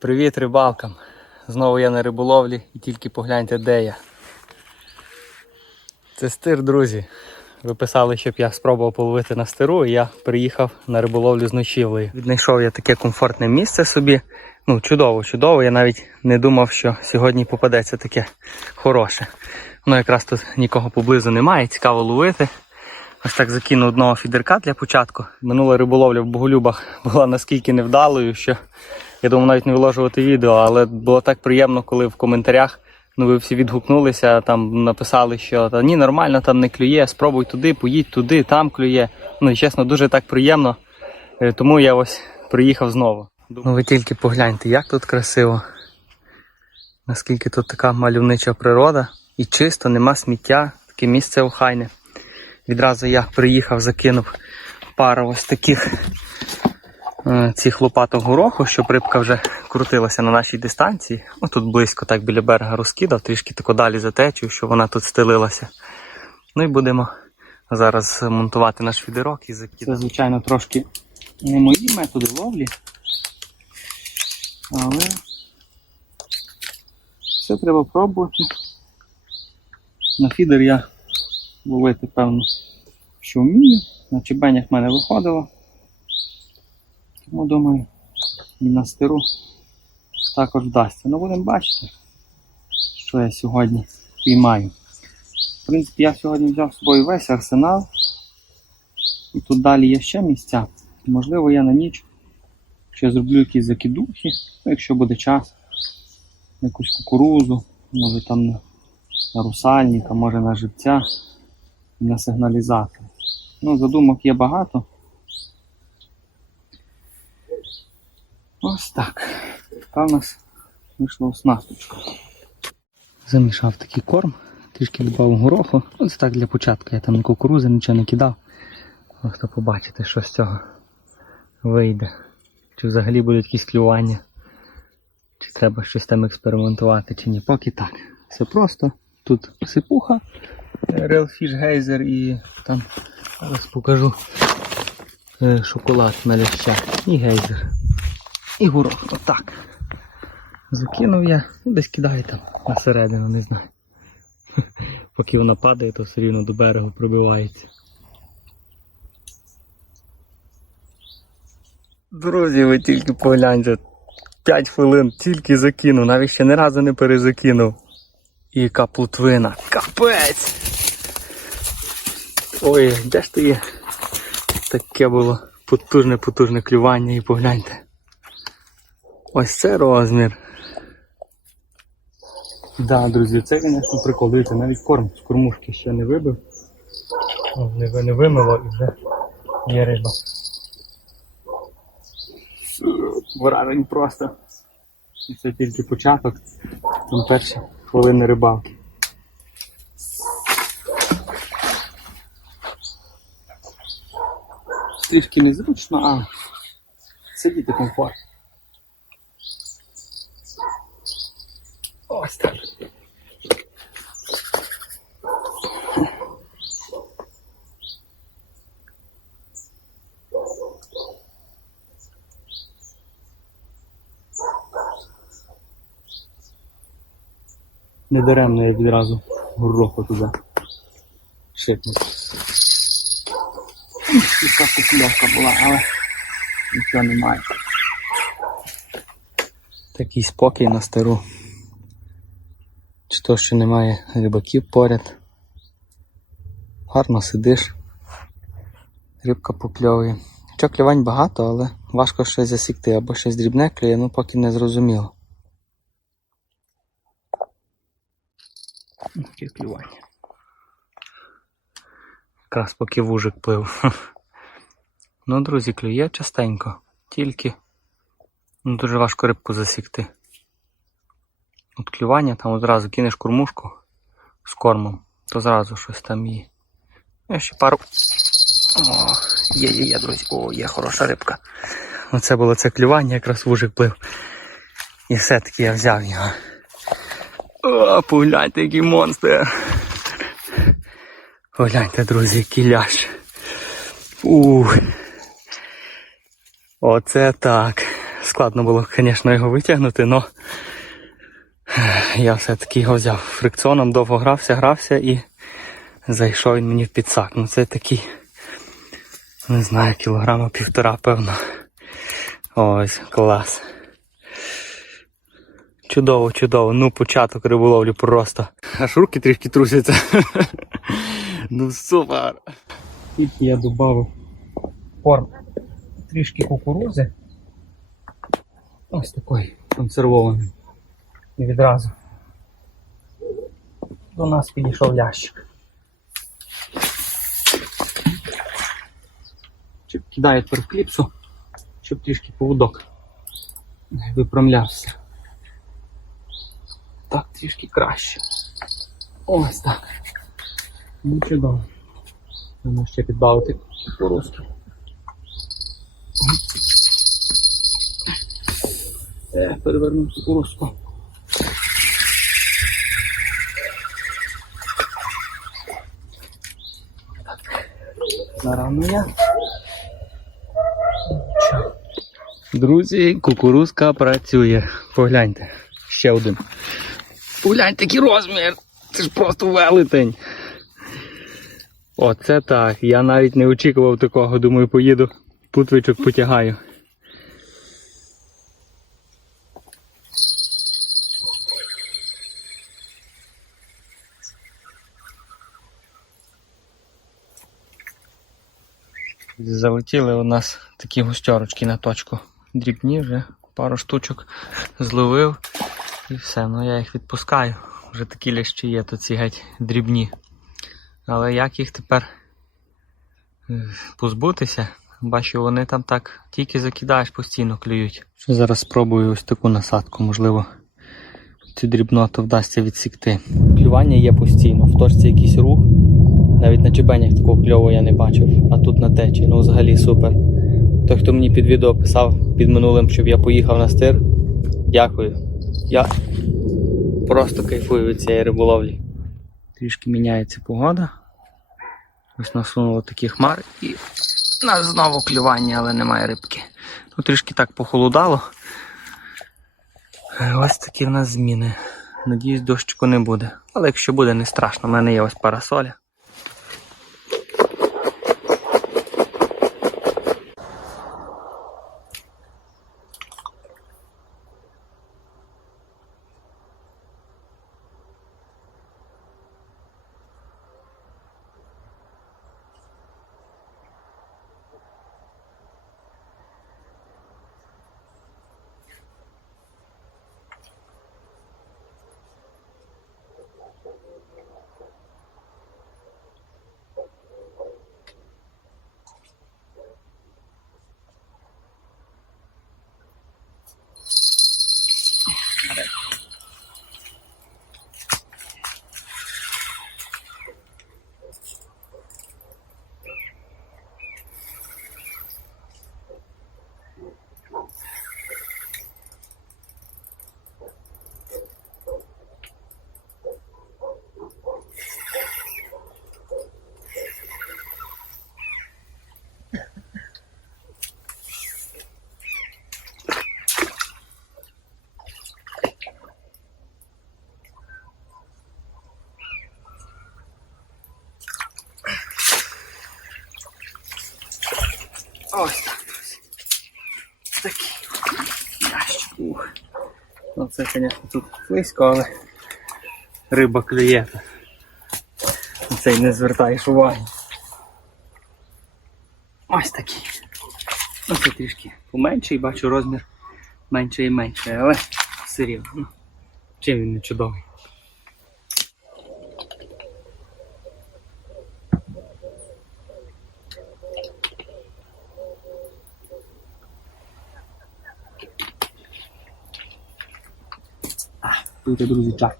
Привіт рибалкам! Знову я на риболовлі і тільки погляньте, де я. Це стир, друзі. Ви писали, щоб я спробував половити на стиру, і я приїхав на риболовлю з ночівлею. Віднайшов я таке комфортне місце собі. Ну, чудово, чудово. Я навіть не думав, що сьогодні попадеться таке хороше. Ну, якраз тут нікого поблизу немає, цікаво ловити. Ось так закинув одного фідерка для початку. Минула риболовля в Боголюбах була наскільки невдалою, що я думав навіть не виложувати відео, але було так приємно, коли в коментарях ну, ви всі відгукнулися, там написали, що та ні, нормально, там не клює, спробуй туди, поїдь туди, там клює. Ну і чесно, дуже так приємно. Е, Тому я ось приїхав знову. Ну ви тільки погляньте, як тут красиво. Наскільки тут така мальовнича природа і чисто, нема сміття, таке місце охайне. Відразу я приїхав, закинув пару ось таких цих лопаток гороху, щоб рибка вже крутилася на нашій дистанції. Ось тут близько так біля берега розкидав, трішки тако далі за течію, що вона тут стелилася. Ну і будемо зараз монтувати наш фідерок і закидати. Це, звичайно, трошки не мої методи ловлі. Але все треба пробувати. На фідер я ловити, певно, що вмію. На чебенях в мене виходило. Тому думаю, і стиру також вдасться. Ну будемо бачити, що я сьогодні піймаю. В принципі, я сьогодні взяв з собою весь арсенал. І тут далі є ще місця. Можливо, я на ніч ще зроблю якісь закидухи, ну, якщо буде час. Якусь кукурузу, може там на, на русальника, може на живця на сигналізатор. Ну, задумок є багато. Ось так. Така в нас вийшла оснасточка. Замішав такий корм, трішки додав гороху. Ось так для початку. Я там ні кукурузи, нічого не кидав. Ось то побачите, що з цього вийде. Чи взагалі будуть якісь клювання. Чи треба щось там експериментувати, чи ні. Поки так. Все просто. Тут сипуха, Fish Geyser і там зараз покажу е, шоколад на лящах і гейзер. І горох. Отак. Закинув я, ну, десь кидаю там на середину, не знаю. Поки вона падає, то все рівно до берегу пробивається. Друзі, ви тільки погляньте. 5 хвилин тільки закинув, навіть ще ні разу не перезакинув. І яка плутвина. Капець! Ой, де ж ти є? Таке було потужне, потужне клювання і погляньте. Ось це розмір. Да, друзі, це, звісно, прикол. Дивіться, навіть корм з кормушки ще не вибив. Не, не вимило і вже є риба. Вражень просто. І це тільки початок. Там перші хвилини рибалки. Трішки незручно, а сидіти комфортно. Ось так. Недаремно я відразу гороху туди шипнув. Така покльовка була, але нічого немає. Такий спокій на стару. То, що немає рибаків поряд. Гарно сидиш. Рибка покльовує. Хоча клювань багато, але важко щось засікти або щось дрібне клює, ну поки не зрозуміло. Таке клювання. Якраз поки вужик плив. Ну, друзі, клює частенько, тільки ну, дуже важко рибку засікти. От клювання, там одразу кинеш кормушку з кормом, то зразу щось там є. Я ще пару. О, є, є, є, друзі. О, є хороша рибка. Оце було це клювання, якраз вужик плив. І все-таки я взяв його. О, погляньте, який монстр. Погляньте, друзі, який ляж. Ух. Оце так. складно було, звісно, його витягнути, але я все-таки його взяв фрикціоном, довго грався, грався і зайшов він мені в підсак. Ну це такий, не знаю, кілограма півтора, певно. Ось, клас. Чудово, чудово. Ну, початок риболовлі просто. Аж руки трішки трусяться. ну супер. Тільки я додав корм трішки кукурузи. Ось такий консервований. І відразу до нас підійшов ящик. Щоб кидаю тепер в кліпсу, щоб трішки поводок випрямлявся. Так трішки краще. Ось так. Ну чудово. Треба ще підбавити по-русски. Е, перевернути кукурузку. Зараз. Друзі, кукурузка працює. Погляньте. Ще один. Погляньте, який розмір. Це ж просто велетень. Оце так. Я навіть не очікував такого. Думаю, поїду, путвичок потягаю. Залетіли у нас такі густерочки на точку. Дрібні вже, пару штучок зловив і все. Ну я їх відпускаю. Вже такі лящі є, то ці геть дрібні. Але як їх тепер е, позбутися? Бачу, вони там так тільки закидаєш, постійно клюють. Зараз спробую ось таку насадку, можливо, цю дрібноту вдасться відсікти. Клювання є постійно, в точці якийсь рух. Навіть на чебенях такого кльову я не бачив, а тут на течі, ну взагалі супер. Той, хто мені під відео писав під минулим, щоб я поїхав на стир, дякую. Я просто кайфую від цієї риболовлі. Трішки міняється погода. Ось насунуло такі хмари і нас знову клювання, але немає рибки. Ну трішки так похолодало. Ось такі в нас зміни. Надіюсь, дощику не буде. Але якщо буде, не страшно. У мене є ось парасоля. Ось так, друзі. Такий. Ух. Ну це, звісно, тут близько, але риба клює. На Цей не звертаєш уваги. Ось такий. Ну це трішки поменший, бачу розмір менше і менше, але все рівно. Ну, чим він не чудовий. Тут, друзі, чай.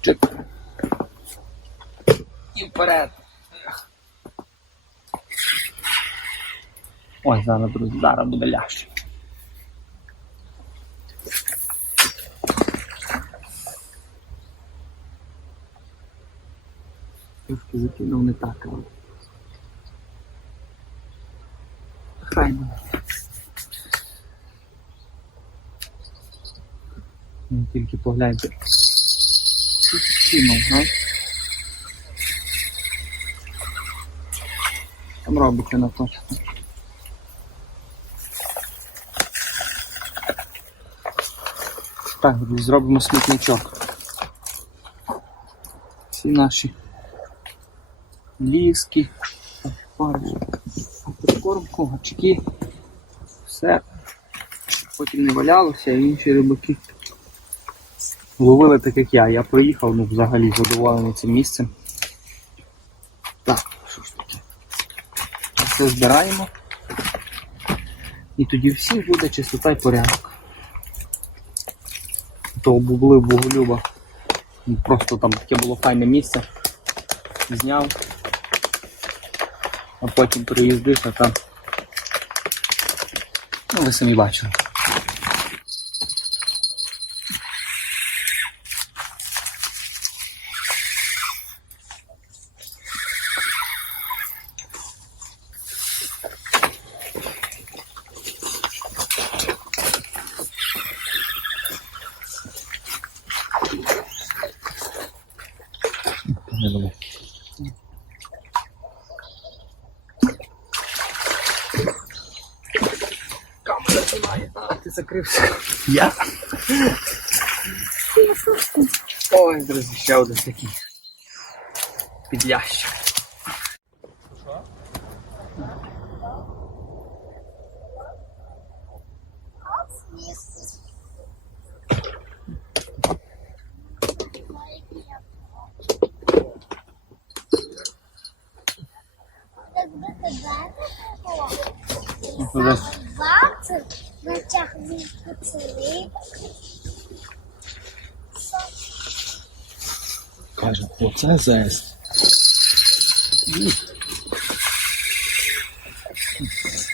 Чик. І вперед. Ой, зараз, друзі, зараз буде лящ. Трошки закинув не так, але. Хай. Ну, тільки погляньте. Тут кинув, га? Там робиться на то. Так, зробимо смітничок. Всі наші ліски, пару, прикормку, гачки, все. Потім не валялося, і інші рибаки ловили так, як я. Я приїхав, ну взагалі задоволений цим місцем. Так, що ж таке? Все збираємо. І тоді всі буде чистота і порядок. Того бубли Боголюба. Просто там таке було файне місце. Зняв. А потім приїздиш, а там. Ну, ви самі бачили. Закрився. Я? Ой, друзі, ще один такий. Під ящик. Якби тебе не було, Ну, туди. бачив, натягнув поцілунок. Каже, оце зест.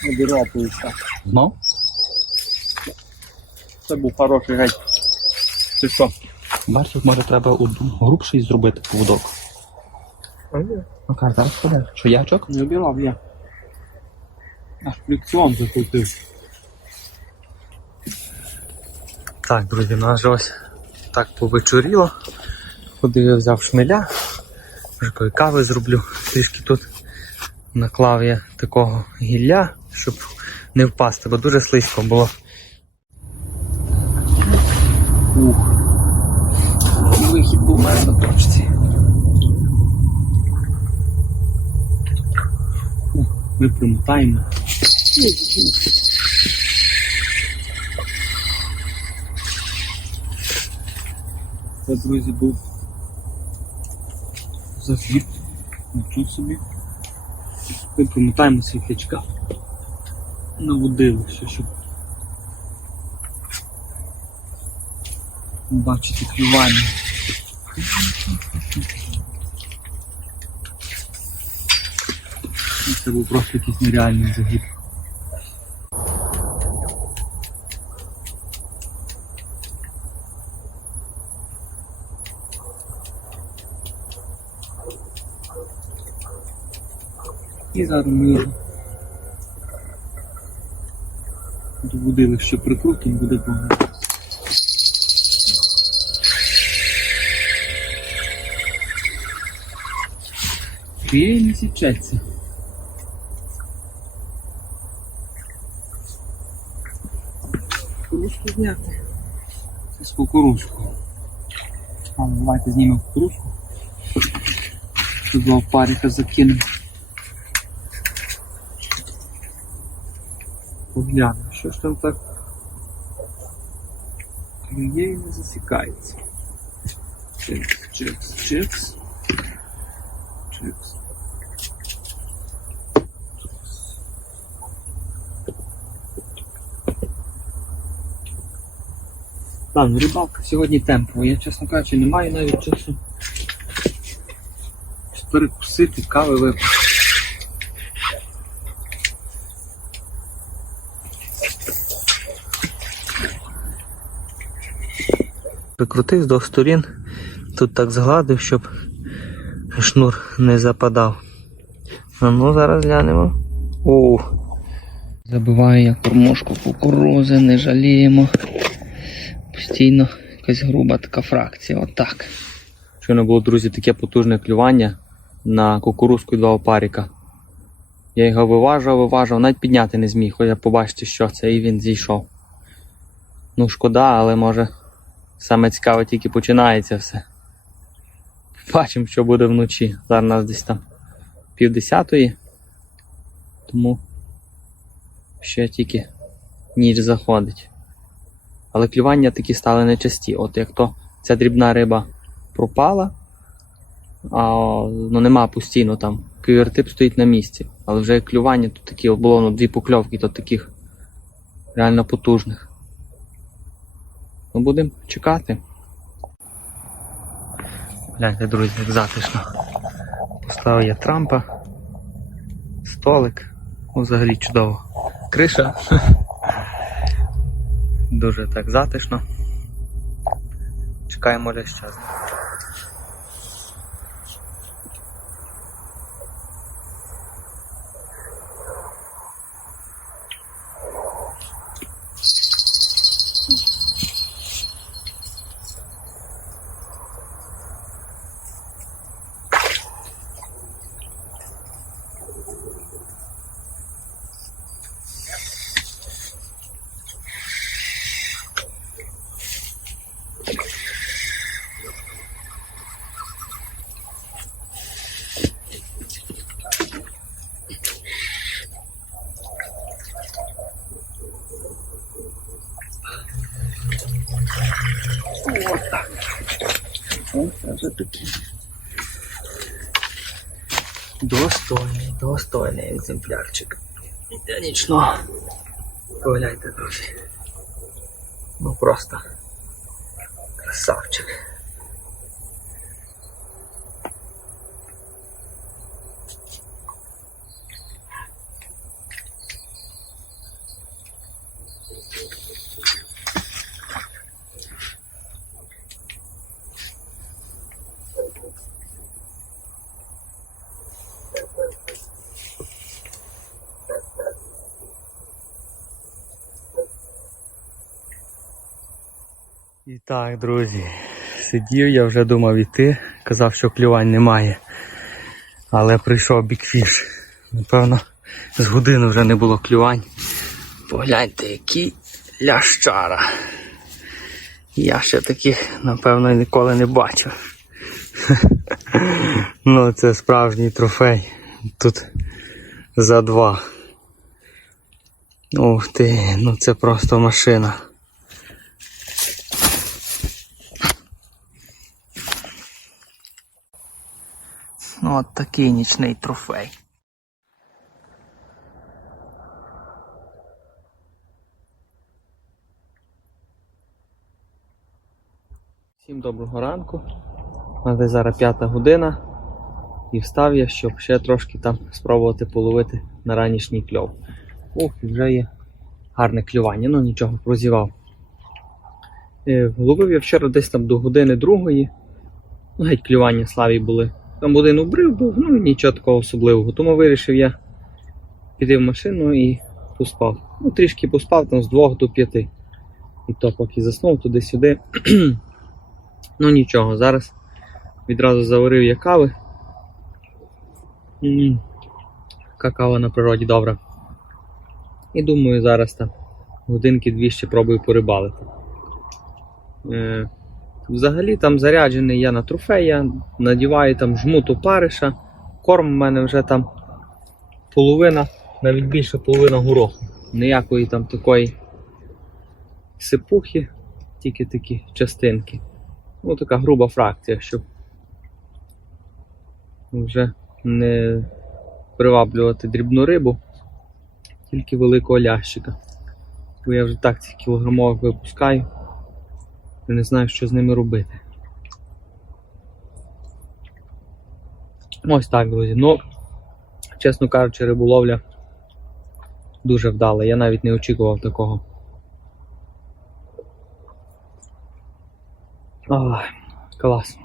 Обіратуєшся. Знов? Це був хороший геть. Ти що? Бачиш, може треба грубший зробити поводок. Ну каже, зараз подаш. Що ячок? Не обірав я. Аж фрикціон закрутив. Так, друзі, у нас же ось так повечоріло. Куди я взяв шмеля. Коли кави зроблю. Трішки тут наклав я такого гілля, щоб не впасти, бо дуже слизько було. Ух. Вихід був у мене на точці. Ми примотаємо. Це, друзі, був захід. Тут собі. Ми примотаємо світлячка на водилище, щоб бачити клювання. Це був просто якийсь нереальний загиб. І зараз ми його до будилища прикрутимо, буде багато. І не січеться. Кукурузку зняти. Це з кукурузку. Давайте знімемо кукурузку. Тут два паріка закинемо. Поглянемо, що ж там так клює і не засікається. Чикс, чикс, чикс. Чикс. Так, ну рибалка сьогодні темпова. Я, чесно кажучи, не маю навіть часу перекусити, кави випити. Прикрутив з двох сторін, тут так згладив, щоб шнур не западав. Ну зараз глянемо. Оу. Забиваю я кормушку кукурузи, не жаліємо. Постійно якась груба така фракція. Отак. Щойно було, друзі, таке потужне клювання на кукурузку і два опаріка. Я його виважував, виважував, навіть підняти не зміг, хоча побачити, що це, і він зійшов. Ну, шкода, але може саме цікаве тільки починається все. Бачимо, що буде вночі. Зараз у нас десь там півдесятої. Тому ще тільки ніч заходить. Але клювання такі стали нечасті. От як то ця дрібна риба пропала, а ну, нема постійно там. Кювертип стоїть на місці. Але вже клювання тут такі було ну, дві покльовки, то таких реально потужних. Ну, будемо чекати. Гляньте, друзі, як затишно. Поставив я трампа, столик. Ну, взагалі чудово. Криша. Дуже так затишно. Чекаємо лише ще. Це вже такий. Достойний, достойний екземплярчик. Я нічного. Погляньте, друзі. Ну просто красавчик. І так, друзі, сидів, я вже думав іти, казав, що клювань немає. Але прийшов бікфіш. Напевно, з години вже не було клювань. Погляньте, який лящара. Я ще таких, напевно, ніколи не бачив. ну, це справжній трофей. Тут за два. Ух ти, ну це просто машина. Ну, от такий нічний трофей. Всім доброго ранку. У нас десь зараз п'ята година. І встав я, щоб ще трошки там спробувати половити на ранішній кльов. Ох, вже є гарне клювання, ну нічого, прозівав. Е, Ловив я вчора десь там до години другої. Ну, геть клювання славі були. Там один убрив був, ну і нічого такого особливого. Тому вирішив я піти в машину і поспав. Ну, трішки поспав там з 2 до 5. І то поки заснув туди-сюди. ну нічого, зараз відразу заварив я кави. М, Яка кава на природі добра. І думаю, зараз там годинки-дві ще пробую порибалити. Е, Взагалі там заряджений я на трофея, надіваю там жмут опариша. Корм в мене вже там половина, навіть більше половина гороху. Ніякої там такої сипухи, тільки такі частинки. Ну така груба фракція, щоб вже не приваблювати дрібну рибу, тільки великого лящика. Бо я вже так цих кілограмових випускаю. Не знаю, що з ними робити. Ось так, друзі. Ну, чесно кажучи, риболовля дуже вдала. Я навіть не очікував такого. Ой, клас.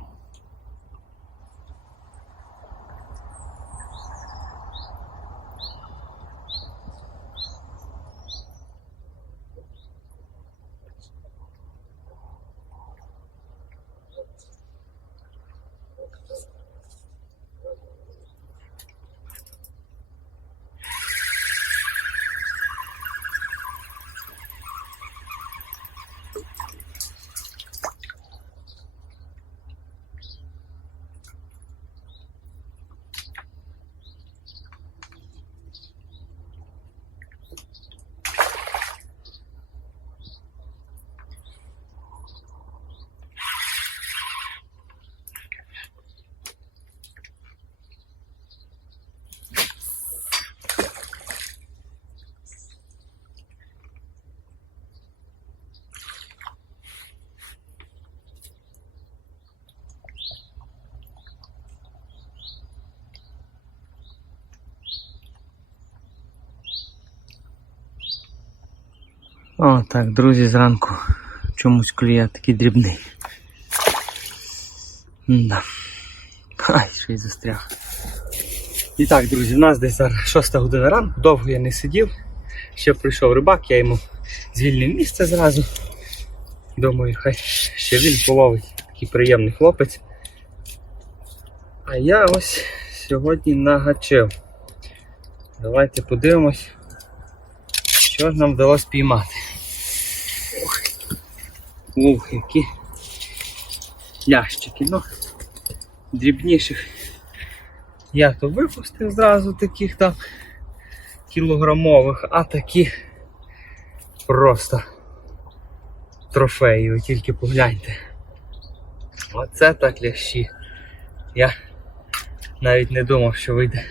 О, так, друзі, зранку чомусь клює такий дрібний. Да. Ай, ще й застряг. І так, друзі, в нас десь зараз 6 година ранку, довго я не сидів. Ще прийшов рибак, я йому звільнив місце зразу. Думаю, хай ще він половить такий приємний хлопець. А я ось сьогодні нагачив. Давайте подивимось, що ж нам вдалося піймати. Ух, які ящики. Ну, дрібніших. Я то випустив зразу таких там кілограмових, а такі просто трофеї, ви тільки погляньте. Оце так лящі. Я навіть не думав, що вийде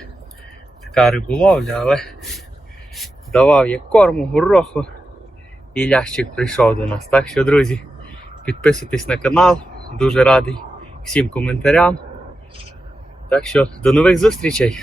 така риболовля, але давав я корму, гороху і лящик прийшов до нас. Так що, друзі, підписуйтесь на канал, дуже радий всім коментарям. Так що до нових зустрічей!